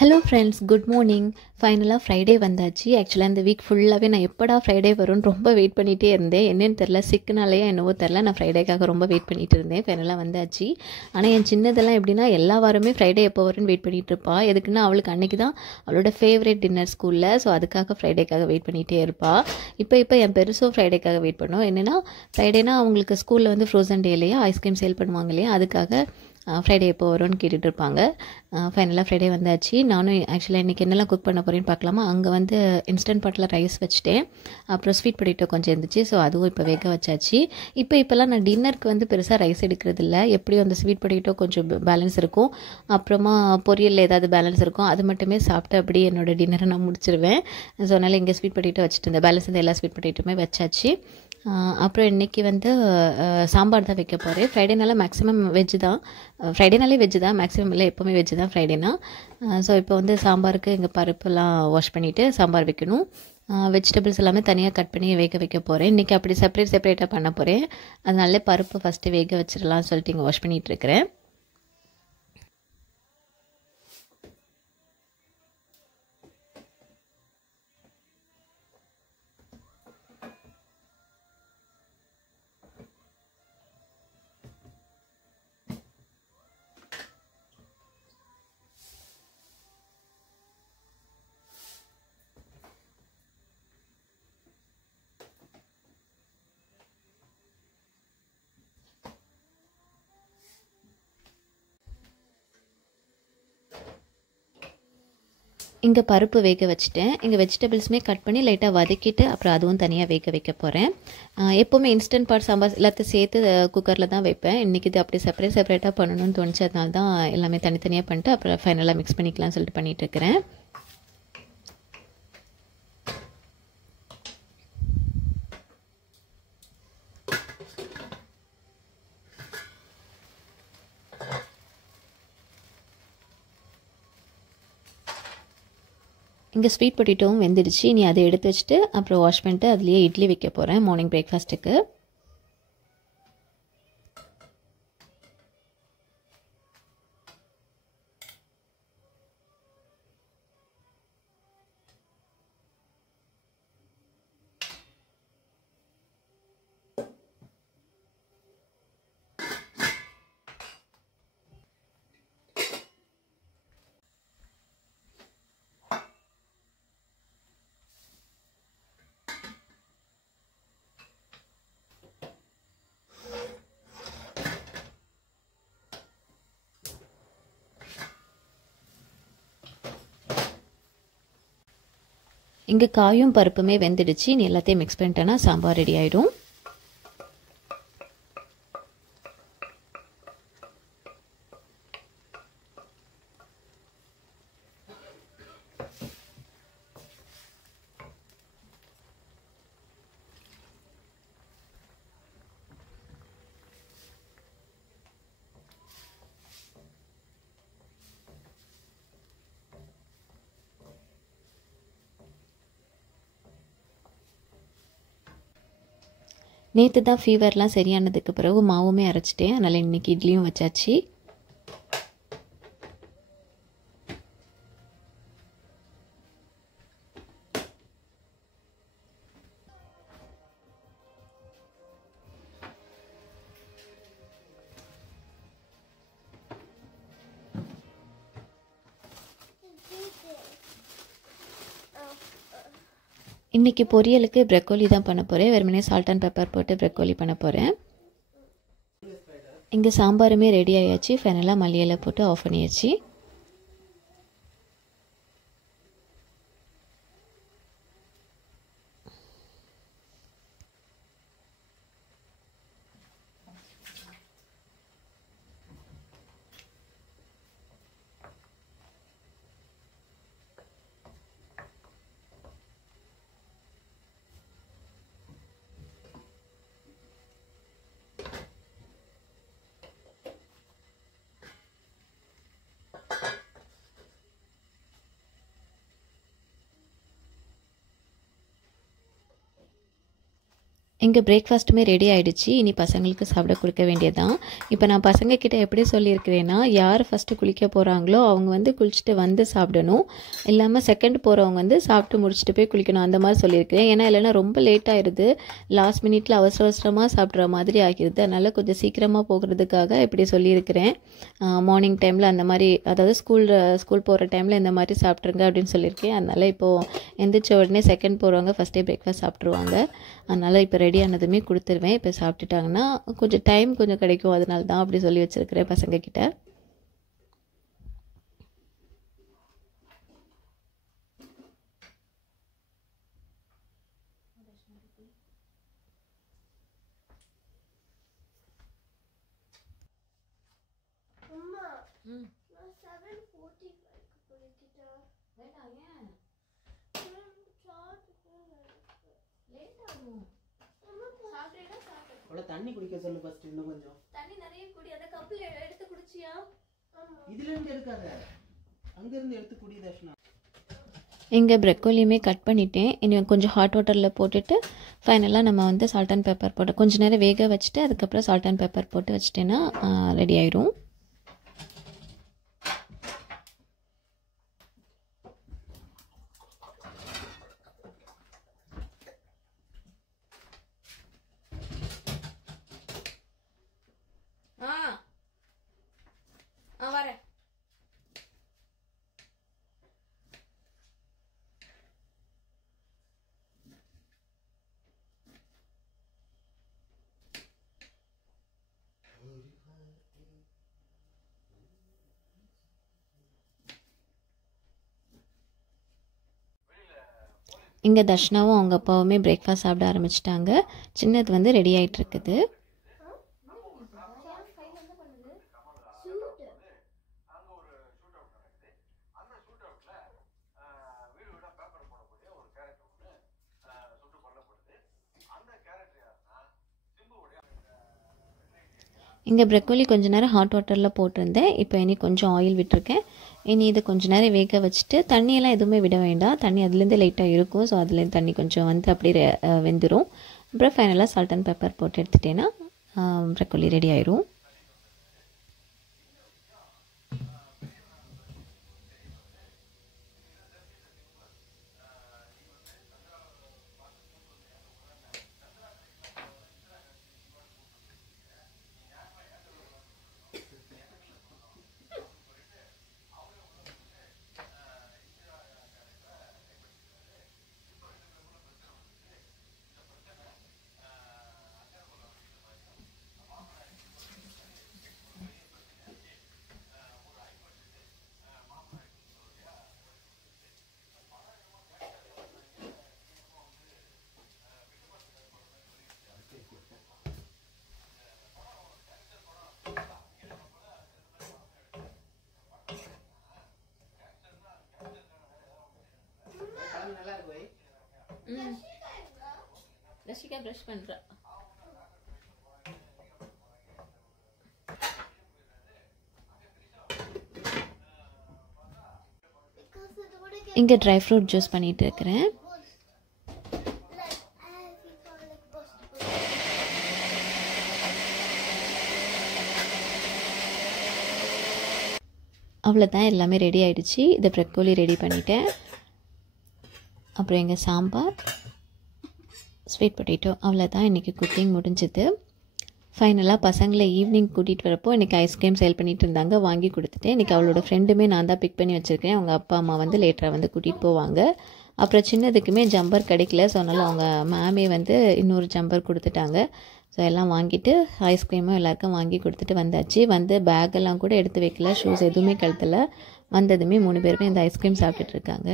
Hello friends, good morning. ஃபைனலாக Friday வந்தாச்சு. ஆக்சுவலாக இந்த வீக் ஃபுல்லாகவே நான் எப்படா ஃப்ரைடே வரும்னு ரொம்ப வெயிட் பண்ணிகிட்டே இருந்தேன். என்னென்னு தெரில, சிக்குனாலேயே என்னவோ தெரில, நான் ஃப்ரைடேக்காக ரொம்ப வெயிட் பண்ணிகிட்டு இருந்தேன். ஃபைனலாக வந்தாச்சு. ஆனால் என் சின்னதெல்லாம் எப்படின்னா, எல்லா வாரமே ஃப்ரைடே எப்போ வரும்னு வெயிட் பண்ணிகிட்டு இருப்பாள். எதுக்குன்னா அவளுக்கு அன்றைக்கி தான் அவளோட ஃபேவரட் டின்னர் ஸ்கூலில். ஸோ அதுக்காக ஃப்ரைடேக்காக வெயிட் பண்ணிகிட்டே இருப்பாள். இப்போ என் பெருசும் ஃப்ரைடேக்காக வெயிட் பண்ணோம். என்னென்னா ஃப்ரைடேனா அவங்களுக்கு ஸ்கூலில் வந்து ஃப்ரோசன் டே இல்லையா, ஐஸ்கிரீம் சேல் பண்ணுவாங்க இல்லையா, அதுக்காக ஃப்ரைடே எப்போ வரும்னு கேட்டுட்டு இருப்பாங்க. ஃபைனலாக ஃப்ரைடே வந்தாச்சு. நானும் ஆக்சுவலாக இன்றைக்கி என்னெல்லாம் குக் பண்ண போகிறேன்னு பார்க்கலாமா. அங்கே வந்து இன்ஸ்டன்ட் பாட்டில் ரைஸ் வச்சுட்டேன். அப்புறம் ஸ்வீட் பொட்டேட்டோ கொஞ்சம் இருந்துச்சு. ஸோ அதுவும் இப்போ வேக வச்சாச்சு. இப்போல்லாம் நான் டின்னருக்கு வந்து பெருசாக ரைஸ் எடுக்கிறது இல்லை. எப்படியும் அந்த ஸ்வீட் பொட்டேட்டோ கொஞ்சம் பேலன்ஸ் இருக்கும், அப்புறமா பொரியல் ஏதாவது பேலன்ஸ் இருக்கும், அது மட்டுமே சாப்பிட்டு அப்படி என்னோடய டின்னரை நான் முடிச்சிருவேன். ஸோ அதனால் இங்கே ஸ்வீட் பொட்டேட்டோ வச்சுட்டு இருந்தேன். பேலன்ஸ் இருந்த எல்லா ஸ்வீட் பொட்டேட்டோமே வச்சாச்சு. அப்புறம் இன்றைக்கி வந்து சாம்பார் தான் வைக்க போகிறேன். ஃப்ரைடேனால மேக்ஸிமம் வெஜ்ஜு தான். ஃப்ரைடேனாலே வெஜ்ஜு தான், மேக்ஸிமம் இல்லை, எப்போவுமே வெஜ்ஜு தான் ஃப்ரைடேனா. ஸோ இப்போ வந்து சாம்பாருக்கு இங்கே பருப்புலாம் வாஷ் பண்ணிவிட்டு சாம்பார் வைக்கணும். வெஜிடபிள்ஸ் எல்லாமே தனியாக கட் பண்ணி வேக வைக்க போகிறேன். இன்றைக்கி அப்படி செப்பரேட்டாக பண்ண போகிறேன். அதனால பருப்பு ஃபஸ்ட்டு வேக வச்சிடலாம்னு சொல்லிட்டு இங்கே வாஷ் பண்ணிகிட்ருக்கிறேன். இங்கே பருப்பு வேக வச்சுட்டேன். இங்கே வெஜிடபிள்ஸுமே கட் பண்ணி லைட்டாக வதக்கிட்டு அப்புறம் அதுவும் தனியாக வேக வைக்க போகிறேன். எப்போவுமே இன்ஸ்டன்ட் பாட் சாம்பார் எல்லாத்தையும் சேர்த்து குக்கரில் தான் வைப்பேன். இன்றைக்கி இது அப்படி செப்பரேட்டாக பண்ணணும்னு தோணுச்சு. அதனால தான் எல்லாமே தனித்தனியாக பண்ணிட்டு அப்புறம் ஃபைனலாக மிக்ஸ் பண்ணிக்கலாம்னு சொல்லிட்டு பண்ணிகிட்ருக்கிறேன். இங்கே ஸ்வீட் பொட்டேட்டோவும் வெந்துடுச்சு. இனி அதை எடுத்து வச்சுட்டு அப்புறம் வாஷ் பண்ணிட்டு அதுலேயே இட்லி வைக்க போகிறேன் மார்னிங் பிரேக்ஃபாஸ்ட்டுக்கு. இங்கே காயும் பருப்புமே வெந்துடுச்சு. நீ எல்லாத்தையும் மிக்ஸ் பண்ணிட்டேன்னா சாம்பார் ரெடி ஆகிடும். நேற்று தான் ஃபீவர்லாம் சரியானதுக்கு பிறகு மாவுமே அரைச்சிட்டேன். அதனால் இன்றைக்கி இட்லியும் வச்சாச்சு. இன்றைக்கி பொரியலுக்கு ப்ரக்கோலி தான் பண்ண போகிறேன். வெறுமனே சால்ட் அண்ட் பெப்பர் போட்டு ப்ரக்கோலி பண்ண போகிறேன். இங்கே சாம்பாருமே ரெடி ஆயாச்சு. ஃபைனலாக மல்லி இலை போட்டு ஆஃப் பண்ணியாச்சு. எங்கள் பிரேக்ஃபாஸ்ட்டுமே ரெடி ஆகிடுச்சு. இனி பசங்களுக்கு சாப்பிட கொடுக்க வேண்டியதான். இப்போ நான் பசங்கக்கிட்ட எப்படி சொல்லியிருக்கிறேன்னா, யார் ஃபஸ்ட்டு குளிக்க போகிறாங்களோ அவங்க வந்து குளிச்சுட்டு வந்து சாப்பிடணும். இல்லாமல் செகண்ட் போகிறவங்க வந்து சாப்பிட்டு முடிச்சுட்டு போய் குளிக்கணும், அந்த மாதிரி சொல்லியிருக்கிறேன். ஏன்னா இல்லைன்னா ரொம்ப லேட் ஆகிடுது, லாஸ்ட் மினிட்ல அவசர அவசரமாக சாப்பிட்ற மாதிரி ஆகிடுது. அதனால் கொஞ்சம் சீக்கிரமாக போகிறதுக்காக இப்படி சொல்லியிருக்கிறேன். மார்னிங் டைமில் அந்த மாதிரி, அதாவது ஸ்கூல் போகிற டைமில் இந்த மாதிரி சாப்பிட்ருங்க அப்படின்னு சொல்லியிருக்கேன். அதனால் இப்போது எந்திரிச்ச உடனே செகண்ட் போகிறவங்க ஃபஸ்ட்டே பிரேக்ஃபாஸ்ட் சாப்பிட்ருவாங்க. அதனால் இப்போ ரெடி ஆனதுமே கொடுத்துருவேன். இப்போ சாப்பிட்டுட்டாங்கன்னா கொஞ்சம் டைம் கொஞ்சம் கிடைக்கும், அதனால தான் அப்படி சொல்லி வச்சுருக்கிறேன் பசங்கக்கிட்ட. தண்ணி குடிக்க சொல்லு ஃபர்ஸ்ட். இன்னும் கொஞ்சம் தண்ணி நிறைய குடி. அத கப்ல எடுத்து குடிச்சியா? இதுல இருந்து எடுக்காத, அங்க இருந்து எடுத்து குடி தர்ஷனா. எங்கள் ப்ரக்கோலியுமே கட் பண்ணிட்டேன். இனி கொஞ்சம் ஹாட் வாட்டரில் போட்டுட்டு ஃபைனலாக நம்ம வந்து சால்ட் அண்ட் பெப்பர் போட்டு கொஞ்சம் நேரம் வேக வச்சுட்டு அதுக்கப்புறம் சால்ட் அண்ட் பெப்பர் போட்டு வச்சுட்டேன்னா ரெடி ஆயிரும். வரேன். இங்கே தர்ஷனாவும் அவங்க அப்பாவுமே பிரேக்ஃபாஸ்ட் சாப்பிட ஆரம்பிச்சிட்டாங்க. சின்னது வந்து ரெடி ஆகிட்டு இருக்குது. இங்கே ப்ரக்கோலி கொஞ்சம் நேரம் ஹாட் வாட்டரில் போட்டிருந்தேன். இப்போ இனி கொஞ்சம் ஆயில் விட்டுருக்கேன். இனி இது கொஞ்சம் நேரம் வேக வச்சுட்டு தண்ணியெல்லாம் எதுவுமே விட வேண்டாம். தண்ணி அதுலேருந்து லைட்டாக இருக்கும். ஸோ அதுலேருந்து தண்ணி கொஞ்சம் வந்து அப்படியே வெந்துடும். அப்புறம் ஃபைனலாக சால்ட் அண்ட் பெப்பர் போட்டு எடுத்துட்டேன்னா ப்ரக்கோலி ரெடி ஆயிரும். ரஷிகா ப்ரஷ் பண்ணுறா. இங்கே ட்ரை ஃப்ரூட் ஜூஸ் பண்ணிட்டு இருக்கிறேன். அவ்வளோதான், எல்லாமே ரெடி ஆகிடுச்சு. இதை ப்ரக்கோலி ரெடி பண்ணிட்டேன். அப்புறம் எங்கள் சாம்பார், ஸ்வீட் பொட்டேட்டோ, அவ்வளோதான். இன்றைக்கி குக்கிங் முடிஞ்சுது. ஃபைனலாக பசங்களை ஈவினிங் கூட்டிகிட்டு வரப்போ இன்றைக்கி ஐஸ்கிரீம் சேல் பண்ணிகிட்டு இருந்தாங்க, வாங்கி கொடுத்துட்டேன். இன்றைக்கி அவளோட ஃப்ரெண்டுமே நான் தான் பிக் பண்ணி வச்சுருக்கேன். அவங்க அப்பா அம்மா வந்து லேட்டராக வந்து கூட்டிகிட்டு போவாங்க. அப்புறம் சின்னதுக்குமே ஜம்பர் கிடைக்கல. ஸோ அதனால் அவங்க மேமே வந்து இன்னொரு ஜம்பர் கொடுத்துட்டாங்க. ஸோ எல்லாம் வாங்கிட்டு ஐஸ்கிரீமும் எல்லாருக்கும் வாங்கி கொடுத்துட்டு வந்தாச்சு. வந்து பேக்கெல்லாம் கூட எடுத்து வைக்கல, ஷூஸ் எதுவுமே கழுத்தில். வந்ததுமே 3 பேருமே இந்த ஐஸ்கிரீம் சாப்பிட்டுட்டு இருக்காங்க.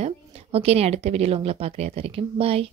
ஓகே, நீ அடுத்த வீடியோவில் உங்களை பார்க்குறேன். அது வரைக்கும் பாய்.